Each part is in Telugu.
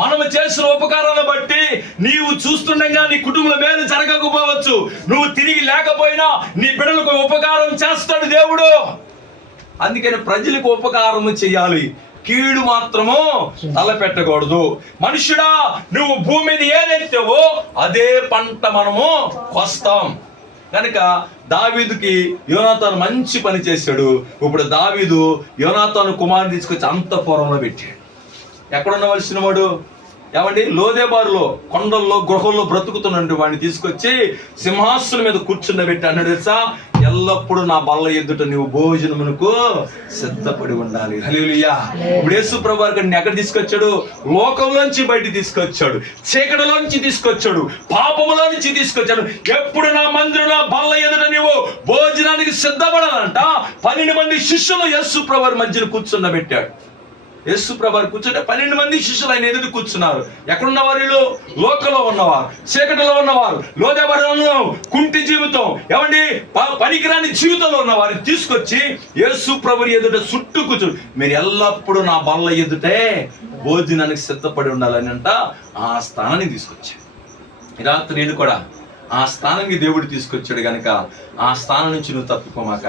మనము చేసిన ఉపకారాలను బట్టి నీవు చూస్తుండగా నీ కుటుంబంలో మేలు జరగకపోవచ్చు, నువ్వు తిరిగి లేకపోయినా నీ బిడ్డలకు ఉపకారం చేస్తాడు దేవుడు. అందుకని ప్రజలకు ఉపకారము చేయాలి, కీడు మాత్రము తలపెట్టకూడదు. మనుషుడా, నువ్వు భూమి మీద ఏదైతేవో అదే పంట మనము కోస్తాం. కనుక దావీదుకి యోనాతాను మంచి పని చేశాడు. ఇప్పుడు దావీదు యోనాతాను కుమారుని తీసుకొచ్చి అంతఃపురంలో పెట్టాడు. ఎక్కడ ఉండవలసిన వాడు? ఏమండి, లోదేబారులో కొండల్లో గృహంలో బ్రతుకుతున్నట్టు వాడిని తీసుకొచ్చి సింహాసనం మీద కూర్చుండబెట్టి అన్నాడు తెలుసా, ఎల్లప్పుడూ నా బల్ల ఎదుట నువ్వు భోజనమునకు సిద్ధపడి ఉండాలి. హల్లెలూయా. ఇప్పుడు యేసు ప్రభు వారిని ఎక్కడ తీసుకొచ్చాడు? లోకంలోంచి బయట తీసుకొచ్చాడు, చీకటిలోంచి తీసుకొచ్చాడు, పాపములో నుంచి తీసుకొచ్చాడు. ఎప్పుడు నా మందిరం నా బల్ల ఎదుట నువ్వు భోజనానికి సిద్ధపడాలంట 12 మంది శిష్యులు యేసు ప్రభు వారి మధ్యన కూర్చుండబెట్టాడు. యేసు ప్రభు కూర్చుంటే 12 మంది శిష్యులు ఆయన ఎదురు కూర్చున్నారు. ఎక్కడున్నవారు? వీళ్ళు లోకంలో ఉన్నవారు, చీకటిలో ఉన్నవారు, లోదేవారు, కుంటి జీవితం, ఏమండి పనికిరాని జీవితంలో ఉన్నవారిని తీసుకొచ్చి యేసు ప్రభు ఎదుట చుట్టూ కూర్చొని, మీరు ఎల్లప్పుడూ నా బల్ల ఎదుటే భోజనానికి సిద్ధపడి ఉండాలని అంట ఆ స్థానాన్ని తీసుకొచ్చాడు. ఈ రాత్రి నేను కూడా ఆ స్థానానికి దేవుడు తీసుకొచ్చాడు కనుక ఆ స్థానం నుంచి నువ్వు తప్పిపోమాక,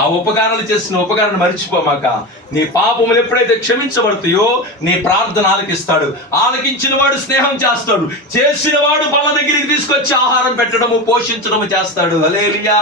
ఆ ఉపకారాలు చేసిన ఉపకారాన్ని మరిచిపోమాక. నీ పాపములు ఎప్పుడైతే క్షమించబడతాయో నీ ప్రార్థన ఆలకిస్తాడు. ఆలకించిన వాడు స్నేహం చేస్తాడు, చేసిన వాడు బల్ల దగ్గరికి తీసుకొచ్చి ఆహారం పెట్టడము పోషించడము చేస్తాడు. హల్లెలూయా.